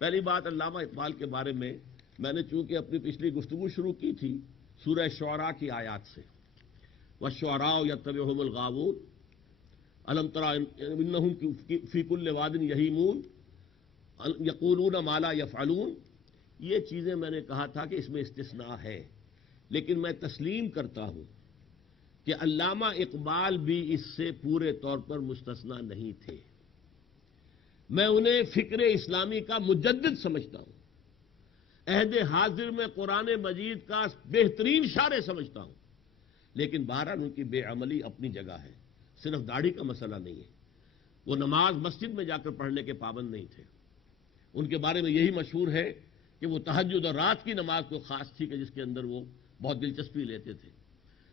پہلی بات علامہ اقبال کے بارے میں نے چونکہ اپنی پچھلی گفتگو شروع کی تھی سورہ شعراء کی آیات سے، والشعراء یتبعہم الغاوون الم تر انہم فی کل واد یہیمون یقولون ما لا یفعلون، یہ چیزیں میں نے کہا تھا کہ اس میں استثناء ہے، لیکن میں تسلیم کرتا ہوں کہ علامہ اقبال بھی اس سے پورے طور پر مستثنیٰ نہیں تھے۔ میں انہیں فکر اسلامی کا مجدد سمجھتا ہوں، عہد حاضر میں قرآن مجید کا بہترین شارح سمجھتا ہوں، لیکن بہرحال ان کی بے عملی اپنی جگہ ہے، صرف داڑھی کا مسئلہ نہیں ہے۔ وہ نماز مسجد میں جا کر پڑھنے کے پابند نہیں تھے۔ ان کے بارے میں یہی مشہور ہے کہ وہ تہجد اور رات کی نماز کو خاص تھی کہ جس کے اندر وہ بہت دلچسپی لیتے تھے۔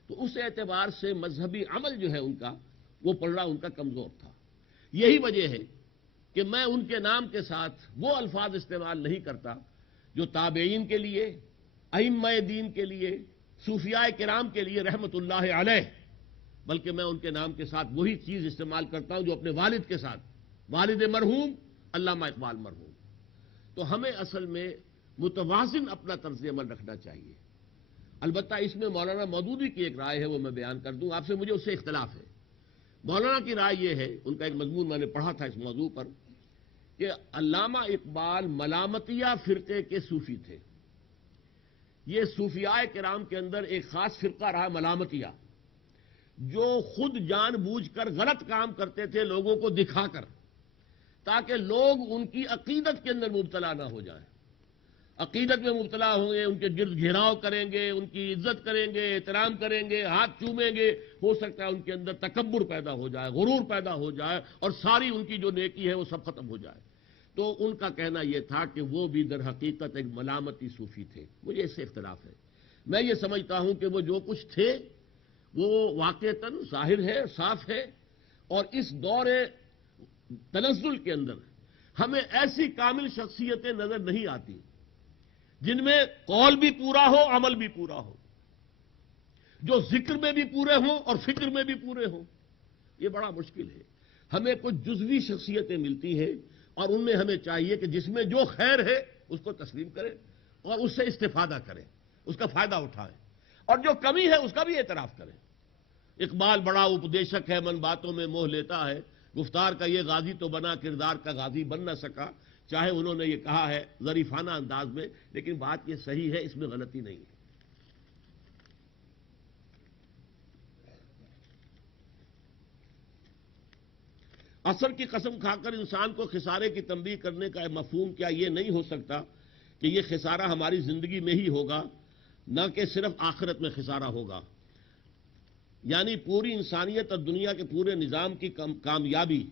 تو اس اعتبار سے مذہبی عمل جو ہے ان کا، وہ پڑھنا ان کا کمزور تھا۔ یہی وجہ ہے کہ میں ان کے نام کے ساتھ وہ الفاظ استعمال نہیں کرتا جو تابعین کے لیے، ائمہ دین کے لیے، صوفیاء کرام کے لیے رحمت اللہ علیہ، بلکہ میں ان کے نام کے ساتھ وہی چیز استعمال کرتا ہوں جو اپنے والد کے ساتھ، والد مرحوم علامہ اقبال مرحوم۔ تو ہمیں اصل میں متوازن اپنا طرز عمل رکھنا چاہیے۔ البتہ اس میں مولانا مودودی کی ایک رائے ہے، وہ میں بیان کر دوں آپ سے، مجھے اس سے اختلاف ہے۔ مولانا کی رائے یہ ہے، ان کا ایک مضمون میں نے پڑھا تھا اس موضوع پر، کہ علامہ اقبال ملامتیہ فرقے کے صوفی تھے۔ یہ صوفیاء کرام کے اندر ایک خاص فرقہ رہا ملامتیہ، جو خود جان بوجھ کر غلط کام کرتے تھے لوگوں کو دکھا کر، تاکہ لوگ ان کی عقیدت کے اندر مبتلا نہ ہو جائیں۔ عقیدت میں مبتلا ہوں گے، ان کے گرد گھیراؤ کریں گے، ان کی عزت کریں گے، احترام کریں گے، ہاتھ چومیں گے، ہو سکتا ہے ان کے اندر تکبر پیدا ہو جائے، غرور پیدا ہو جائے، اور ساری ان کی جو نیکی ہے وہ سب ختم ہو جائے۔ تو ان کا کہنا یہ تھا کہ وہ بھی در حقیقت ایک ملامتی صوفی تھے۔ مجھے اس سے اختلاف ہے۔ میں یہ سمجھتا ہوں کہ وہ جو کچھ تھے وہ واقعتاً ظاہر ہے، صاف ہے، اور اس دور تنزل کے اندر ہمیں ایسی کامل شخصیتیں نظر نہیں آتی جن میں قول بھی پورا ہو، عمل بھی پورا ہو، جو ذکر میں بھی پورے ہوں اور فکر میں بھی پورے ہوں۔ یہ بڑا مشکل ہے۔ ہمیں کچھ جزوی شخصیتیں ملتی ہیں، اور ان میں ہمیں چاہیے کہ جس میں جو خیر ہے اس کو تسلیم کریں اور اس سے استفادہ کریں، اس کا فائدہ اٹھائیں، اور جو کمی ہے اس کا بھی اعتراف کریں۔ اقبال بڑا اپدیشک ہے، من باتوں میں موہ لیتا ہے، گفتار کا یہ غازی تو بنا، کردار کا غازی بن نہ سکا، چاہے انہوں نے یہ کہا ہے ظریفانہ انداز میں، لیکن بات یہ صحیح ہے، اس میں غلطی نہیں ہے۔ اثر کی قسم کھا کر انسان کو خسارے کی تنبیہ کرنے کا مفہوم کیا یہ نہیں ہو سکتا کہ یہ خسارہ ہماری زندگی میں ہی ہوگا، نہ کہ صرف آخرت میں خسارہ ہوگا؟ یعنی پوری انسانیت اور دنیا کے پورے نظام کی کامیابی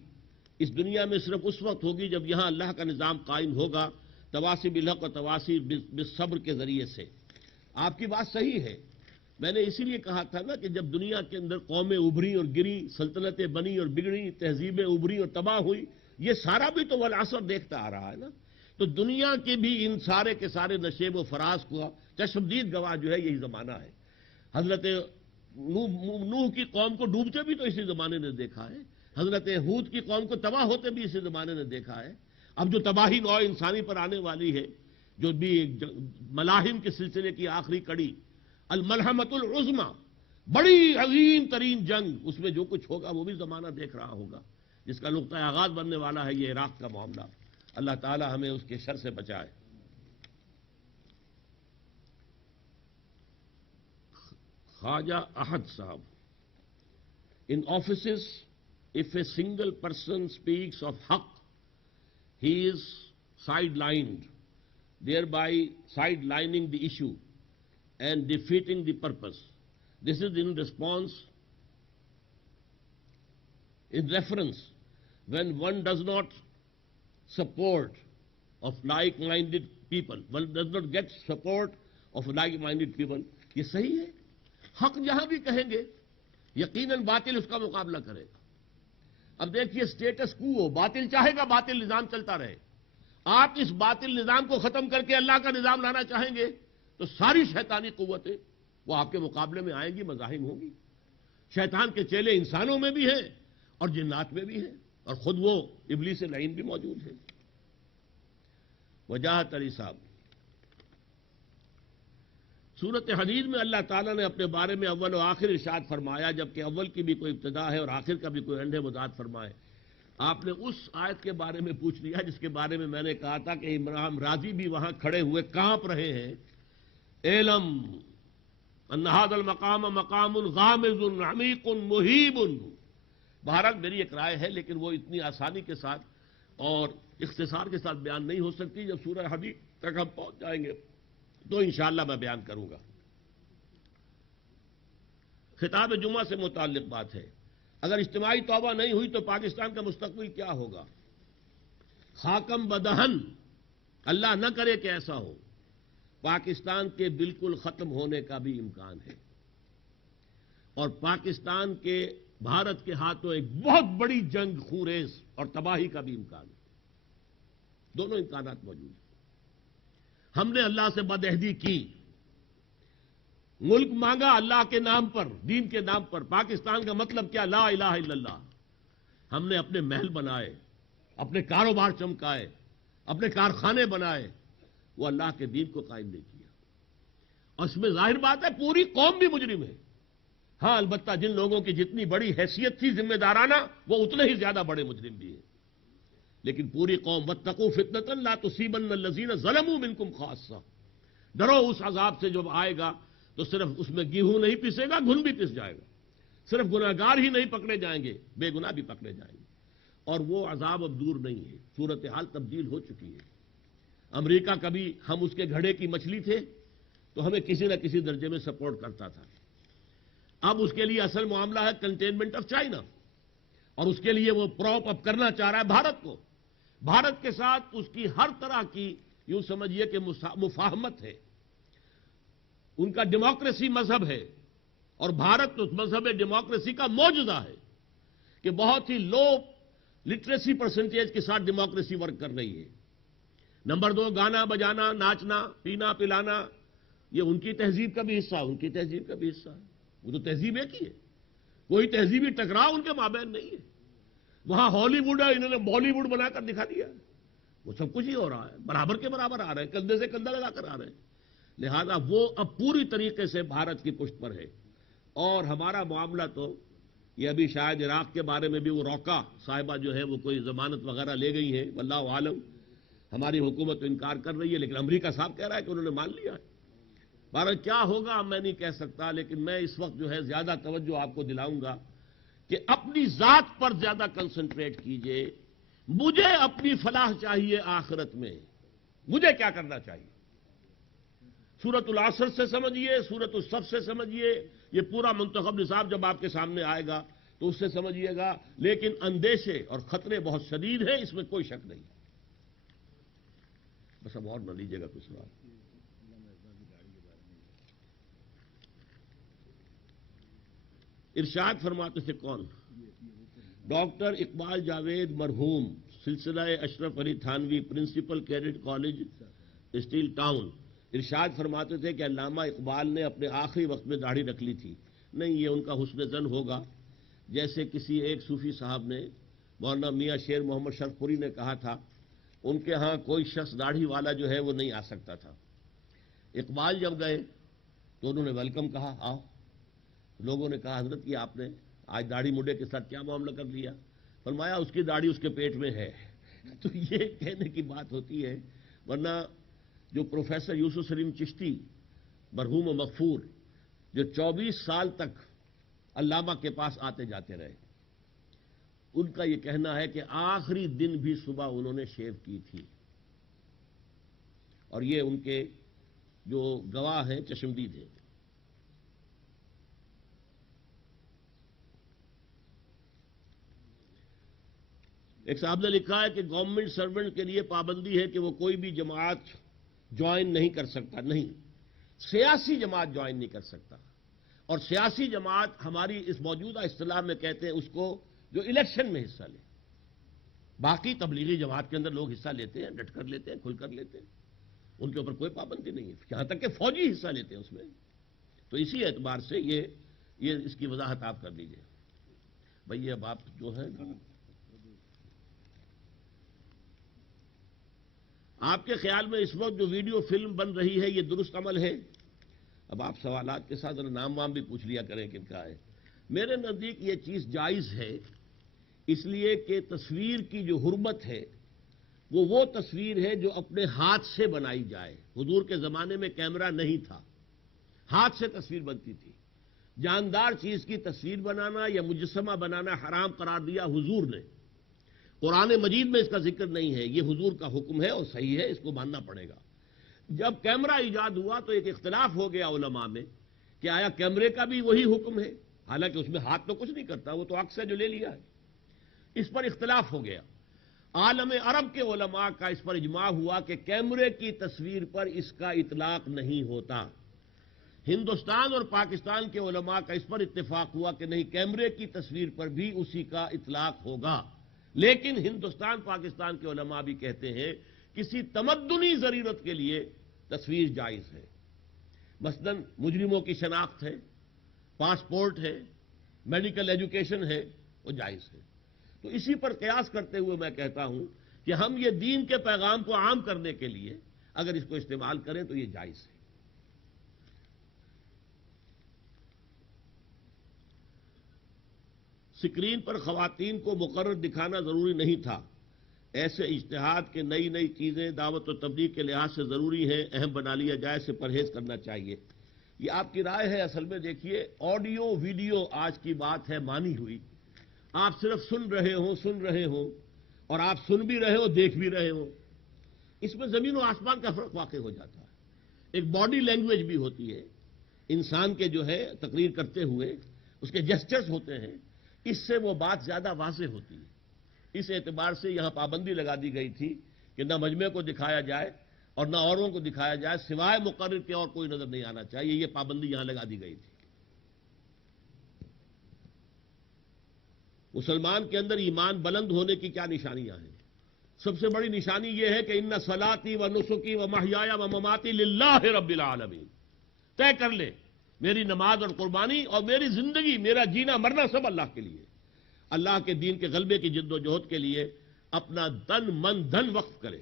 اس دنیا میں صرف اس وقت ہوگی جب یہاں اللہ کا نظام قائم ہوگا، تواصی بالحق اور تواصی بالصبر کے ذریعے سے۔ آپ کی بات صحیح ہے۔ میں نے اسی لیے کہا تھا نا کہ جب دنیا کے اندر قومیں ابھری اور گری، سلطنتیں بنی اور بگڑی، تہذیبیں ابھری اور تباہ ہوئی، یہ سارا بھی تو والعصر دیکھتا آ رہا ہے نا۔ تو دنیا کے بھی ان سارے کے سارے نشیب و فراز کا چشمدید گواہ جو ہے یہی زمانہ ہے۔ حضرت نوح کی قوم کو ڈوبتے بھی تو اسی زمانے نے دیکھا ہے، حضرت ہود کی قوم کو تباہ ہوتے بھی اسی زمانے نے دیکھا ہے۔ اب جو تباہی نوع انسانی پر آنے والی ہے، جو بھی ملاحم کے سلسلے کی آخری کڑی، الملحمۃ العظمی، بڑی عظیم ترین جنگ، اس میں جو کچھ ہوگا وہ بھی زمانہ دیکھ رہا ہوگا، جس کا نقطہ آغاز بننے والا ہے یہ عراق کا معاملہ۔ اللہ تعالی ہمیں اس کے شر سے بچائے۔ خواجہ احد صاحب، in offices if a single person speaks of haqq he is sidelined, thereby sidelining the issue and defeating the purpose. This is in reference when one does not support of like-minded people, one does not get support of like-minded people. یہ صحیح ہے، حق جہاں بھی کہیں گے یقیناً باطل اس کا مقابلہ کرے گا۔ اب دیکھیے اسٹیٹس کو، باطل چاہے گا باطل نظام چلتا رہے، آپ اس باطل نظام کو ختم کر کے اللہ کا نظام لانا چاہیں گے تو ساری شیطانی قوتیں وہ آپ کے مقابلے میں آئیں گی، مزاحم ہوں گی۔ شیطان کے چیلے انسانوں میں بھی ہیں اور جنات میں بھی ہیں، اور خود وہ ابلیس لعین بھی موجود ہے۔ وجاہت علی صاحب، سورت حدید میں اللہ تعالیٰ نے اپنے بارے میں اول و آخر ارشاد فرمایا، جبکہ اول کی بھی کوئی ابتدا ہے اور آخر کا بھی کوئی اینڈ ہے، وہ ذات فرمائے۔ آپ نے اس آیت کے بارے میں پوچھ لیا جس کے بارے میں نے کہا تھا کہ امام راضی بھی وہاں کھڑے ہوئے کانپ رہے ہیں۔ اعلم ان ھذا المقام مقام غامض عمیق مہیب۔ بہرحال میری ایک رائے ہے، لیکن وہ اتنی آسانی کے ساتھ اور اختصار کے ساتھ بیان نہیں ہو سکتی۔ جب سورہ حدید تک ہم پہنچ جائیں گے تو انشاءاللہ میں بیان کروں گا۔ خطاب جمعہ سے متعلق بات ہے، اگر اجتماعی توبہ نہیں ہوئی تو پاکستان کا مستقبل کیا ہوگا؟ خاکم بدہن، اللہ نہ کرے کہ ایسا ہو، پاکستان کے بالکل ختم ہونے کا بھی امکان ہے، اور پاکستان کے بھارت کے ہاتھوں ایک بہت بڑی جنگ خونریز اور تباہی کا بھی امکان ہے۔ دونوں امکانات موجود ہیں۔ ہم نے اللہ سے بدعہدی کی، ملک مانگا اللہ کے نام پر، دین کے نام پر۔ پاکستان کا مطلب کیا؟ لا الہ الا اللہ۔ ہم نے اپنے محل بنائے، اپنے کاروبار چمکائے، اپنے کارخانے بنائے، وہ اللہ کے دین کو قائم نہیں کیا۔ اور اس میں ظاہر بات ہے پوری قوم بھی مجرم ہے۔ ہاں البتہ جن لوگوں کی جتنی بڑی حیثیت تھی ذمہ دارانہ، وہ اتنے ہی زیادہ بڑے مجرم بھی ہیں، لیکن پوری قوم واتقوا فتنة لا تصيبن الذين ظلموا منكم خاصة۔ ڈرو اس عذاب سے جب آئے گا تو صرف اس میں گیہوں نہیں پسے گا، گھن بھی پس جائے گا۔ صرف گناہگار ہی نہیں پکڑے جائیں گے، بے گناہ بھی پکڑے جائیں گے، اور وہ عذاب اب دور نہیں ہے۔ صورتحال تبدیل ہو چکی ہے۔ امریکہ کبھی ہم اس کے گھڑے کی مچھلی تھے تو ہمیں کسی نہ کسی درجے میں سپورٹ کرتا تھا۔ اب اس کے لیے اصل معاملہ ہے کنٹینمنٹ آف چائنا، اور اس کے لیے وہ پراپ اپ کرنا چاہ رہا ہے بھارت کو۔ بھارت کے ساتھ اس کی ہر طرح کی یوں سمجھیے کہ مفاہمت ہے۔ ان کا ڈیموکریسی مذہب ہے، اور بھارت اس مذہب ڈیموکریسی کا معجزہ ہے کہ بہت ہی لو لٹریسی پرسنٹیج کے ساتھ ڈیموکریسی ورک کر رہی ہے۔ نمبر 2، گانا بجانا، ناچنا، پینا پلانا، یہ ان کی تہذیب کا بھی حصہ، ان کی تہذیب کا بھی حصہ ہے۔ وہ تو تہذیب ایک ہی ہے، کوئی تہذیبی ٹکراؤ ان کے مابین نہیں ہے۔ وہاں ہالی ووڈ ہے، انہوں نے بالی ووڈ بنا کر دکھا دیا، وہ سب کچھ ہی ہو رہا ہے، برابر کے برابر آ رہے ہیں، کندھے سے کندھا لگا کر آ رہے ہیں۔ لہذا وہ اب پوری طریقے سے بھارت کی پشت پر ہے، اور ہمارا معاملہ تو یہ ابھی شاید عراق کے بارے میں بھی وہ روکا صاحبہ جو ہے وہ کوئی ضمانت وغیرہ لے گئی ہیں، واللہ عالم، ہماری حکومت تو انکار کر رہی ہے، لیکن امریکہ صاحب کہہ رہا ہے کہ انہوں نے مان لیا ہے۔ بہرحال کیا ہوگا میں نہیں کہہ سکتا، لیکن میں اس وقت جو ہے زیادہ توجہ آپ کو دلاؤں گا کہ اپنی ذات پر زیادہ کنسنٹریٹ کیجئے۔ مجھے اپنی فلاح چاہیے آخرت میں، مجھے کیا کرنا چاہیے؟ سورۃ العصر سے سمجھیے، سورۃ الصف سے سمجھیے، یہ پورا منتخب نصاب جب آپ کے سامنے آئے گا تو اس سے سمجھیے گا، لیکن اندیشے اور خطرے بہت شدید ہیں، اس میں کوئی شک نہیں۔ بس اب اور نہ لیجیے گا کچھ سوال۔ ارشاد فرماتے تھے کون؟ ڈاکٹر اقبال جاوید مرحوم، سلسلہ Ashraf Ali Thanvi, principal cadet college steel town, ارشاد فرماتے تھے کہ علامہ اقبال نے اپنے آخری وقت میں داڑھی رکھ لی تھی۔ نہیں، یہ ان کا حسن ظن ہوگا، جیسے کسی ایک صوفی صاحب نے، مولانا میاں شیر محمد شرف پوری نے کہا تھا، ان کے ہاں کوئی شخص داڑھی والا جو ہے وہ نہیں آ سکتا تھا۔ اقبال جب گئے تو انہوں نے ویلکم کہا، آؤ۔ لوگوں نے کہا حضرت یہ آپ نے آج داڑھی مڈے کے ساتھ کیا معاملہ کر لیا؟ فرمایا اس کی داڑھی اس کے پیٹ میں ہے۔ تو یہ کہنے کی بات ہوتی ہے، ورنہ جو پروفیسر یوسف سلیم چشتی مرحوم و مغفور، جو 24 سال تک علامہ کے پاس آتے جاتے رہے، ان کا یہ کہنا ہے کہ آخری دن بھی صبح انہوں نے شیو کی تھی، اور یہ ان کے جو گواہ ہیں چشمدید ہیں۔ ایک صاحب نے لکھا ہے کہ گورنمنٹ سرونٹ کے لیے پابندی ہے کہ وہ کوئی بھی جماعت جوائن نہیں کر سکتا۔ نہیں، سیاسی جماعت جوائن نہیں کر سکتا، اور سیاسی جماعت ہماری اس موجودہ اصطلاح میں کہتے ہیں اس کو جو الیکشن میں حصہ لے۔ باقی تبلیغی جماعت کے اندر لوگ حصہ لیتے ہیں، ڈٹ کر لیتے ہیں، کھل کر لیتے ہیں، ان کے اوپر کوئی پابندی نہیں ہے، یہاں تک کہ فوجی حصہ لیتے ہیں اس میں۔ تو اسی اعتبار سے یہ اس کی وضاحت آپ کر دیجئے بھائی۔ اب آپ جو ہے آپ کے خیال میں اس وقت جو ویڈیو فلم بن رہی ہے یہ درست عمل ہے؟ اب آپ سوالات کے ساتھ نام وام بھی پوچھ لیا کریں کن کا ہے. میرے نزدیک یہ چیز جائز ہے، اس لیے کہ تصویر کی جو حرمت ہے وہ تصویر ہے جو اپنے ہاتھ سے بنائی جائے. حضور کے زمانے میں کیمرہ نہیں تھا، ہاتھ سے تصویر بنتی تھی. جاندار چیز کی تصویر بنانا یا مجسمہ بنانا حرام قرار دیا حضور نے. قرآن مجید میں اس کا ذکر نہیں ہے، یہ حضور کا حکم ہے اور صحیح ہے، اس کو ماننا پڑے گا. جب کیمرہ ایجاد ہوا تو ایک اختلاف ہو گیا علماء میں کہ آیا کیمرے کا بھی وہی حکم ہے، حالانکہ اس میں ہاتھ تو کچھ نہیں کرتا، وہ تو عکس ہے جو لے لیا ہے. اس پر اختلاف ہو گیا. عالم عرب کے علماء کا اس پر اجماع ہوا کہ کیمرے کی تصویر پر اس کا اطلاق نہیں ہوتا. ہندوستان اور پاکستان کے علماء کا اس پر اتفاق ہوا کہ نہیں، کیمرے کی تصویر پر بھی اسی کا اطلاق ہوگا. لیکن ہندوستان پاکستان کے علماء بھی کہتے ہیں کسی تمدنی ضرورت کے لیے تصویر جائز ہے. مثلا مجرموں کی شناخت ہے، پاسپورٹ ہے، میڈیکل ایجوکیشن ہے، وہ جائز ہے. تو اسی پر قیاس کرتے ہوئے میں کہتا ہوں کہ ہم یہ دین کے پیغام کو عام کرنے کے لیے اگر اس کو استعمال کریں تو یہ جائز ہے. اسکرین پر خواتین کو مقرر دکھانا ضروری نہیں تھا. ایسے اجتہاد کے نئی نئی چیزیں دعوت و تبلیغ کے لحاظ سے ضروری ہیں، اہم بنا لیا جائے، سے پرہیز کرنا چاہیے. یہ آپ کی رائے ہے. اصل میں دیکھیے، آڈیو ویڈیو آج کی بات ہے، مانی ہوئی. آپ صرف سن رہے ہوں اور آپ سن بھی رہے ہو، دیکھ بھی رہے ہو، اس میں زمین و آسمان کا فرق واقع ہو جاتا ہے. ایک باڈی لینگویج بھی ہوتی ہے انسان کے جو ہے تقریر کرتے ہوئے، اس کے جسچرز ہوتے ہیں، اس سے وہ بات زیادہ واضح ہوتی ہے. اس اعتبار سے یہاں پابندی لگا دی گئی تھی کہ نہ مجمع کو دکھایا جائے اور نہ اوروں کو دکھایا جائے، سوائے مقرر کے اور کوئی نظر نہیں آنا چاہیے. یہ پابندی یہاں لگا دی گئی تھی. مسلمان کے اندر ایمان بلند ہونے کی کیا نشانیاں ہیں؟ سب سے بڑی نشانی یہ ہے کہ ان صلاتی و نسکی و محیایا و مماتی للہ رب العالمین. طے کر لے میری نماز اور قربانی اور میری زندگی، میرا جینا مرنا سب اللہ کے لیے. اللہ کے دین کے غلبے کی جد و جہد کے لیے اپنا تن من دھن وقف کرے.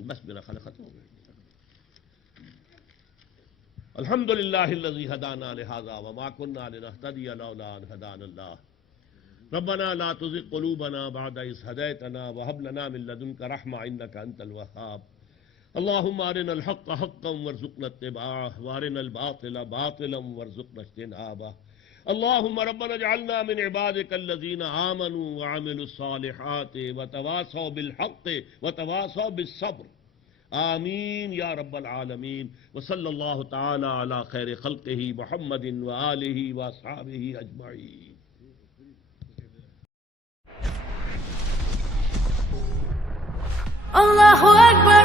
بس میرا خیال ختم ہو گیا. الحمد للہ الذی ہدانا لہذا وما كنا لنہتدی لولا ان ہدانا اللہ. ربنا لا تزغ قلوبنا بعد إذ هديتنا وهب لنا من لدنك رحمة إنك أنت الوهاب. اللهم أرنا الحق حقا وارزقنا اتباعه وأرنا الباطل باطلا وارزقنا اجتنابه. اللهم ربنا اجعلنا من عبادك الذين آمنوا وعملوا الصالحات وتواصوا بالحق وتواصوا بالصبر. آمین یا رب العالمین. وصلی اللہ تعالی علی خیر خلقہ محمد وآلہ واصحابہ اجمعین. Allahu Akbar.